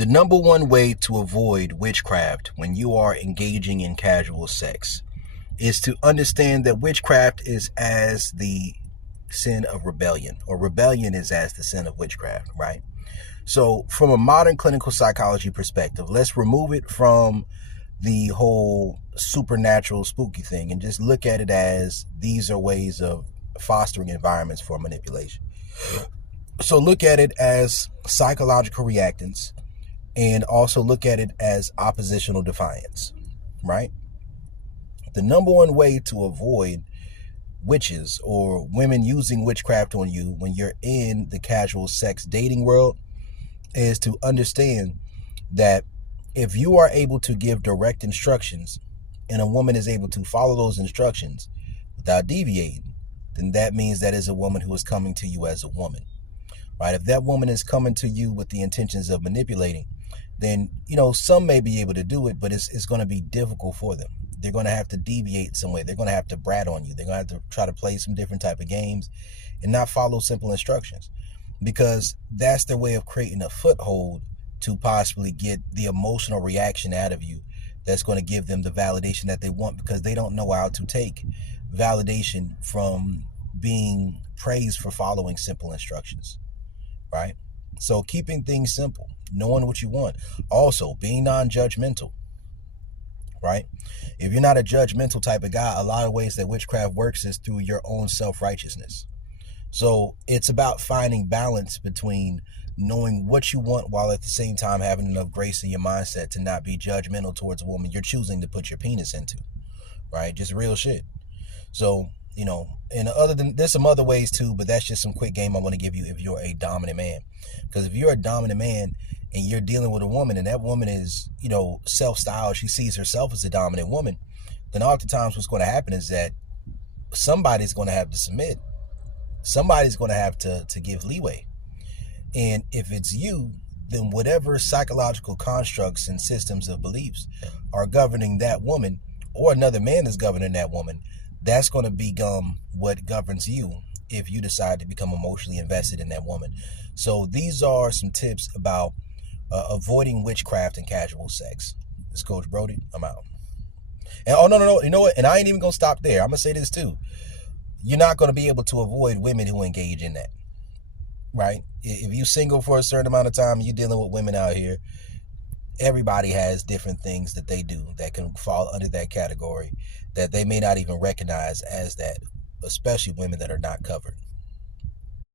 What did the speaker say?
The number one way to avoid witchcraft when you are engaging in casual sex is to understand that witchcraft is as the sin of rebellion, or rebellion is as the sin of witchcraft, right? So from a modern clinical psychology perspective, let's remove it from the whole supernatural spooky thing and just look at it as these are ways of fostering environments for manipulation. So look at it as psychological reactance and also look at it as oppositional defiance, right? The number one way to avoid witches or women using witchcraft on you when you're in the casual sex dating world is to understand that if you are able to give direct instructions and a woman is able to follow those instructions without deviating, then that means that is a woman who is coming to you as a woman, right? If that woman is coming to you with the intentions of manipulating, then, some may be able to do it, but it's going to be difficult for them. They're going to have to deviate some way. They're going to have to brat on you. They're going to have to try to play some different type of games and not follow simple instructions, because that's their way of creating a foothold to possibly get the emotional reaction out of you that's going to give them the validation that they want, because they don't know how to take validation from being praised for following simple instructions, right? So keeping things simple, knowing what you want. Also, being non-judgmental, right? If you're not a judgmental type of guy, a lot of ways that witchcraft works is through your own self-righteousness. So it's about finding balance between knowing what you want while at the same time having enough grace in your mindset to not be judgmental towards a woman you're choosing to put your penis into, right? Just real shit. So, and other than, there's some other ways too, but that's just some quick game I want to give you if you're a dominant man. Because if you're a dominant man and you're dealing with a woman and that woman is, self-styled, she sees herself as a dominant woman, then oftentimes what's going to happen is that somebody's going to have to submit. Somebody's going to have to give leeway. And if it's you, then whatever psychological constructs and systems of beliefs are governing that woman, or another man is governing that woman, that's going to become what governs you if you decide to become emotionally invested in that woman. So these are some tips about avoiding witchcraft and casual sex. This is Coach Brody. I'm out. And no. You know what? And I ain't even going to stop there. I'm going to say this too. You're not going to be able to avoid women who engage in that, right? If you're single for a certain amount of time and you're dealing with women out here, everybody has different things that they do that can fall under that category that they may not even recognize as that, especially women that are not covered.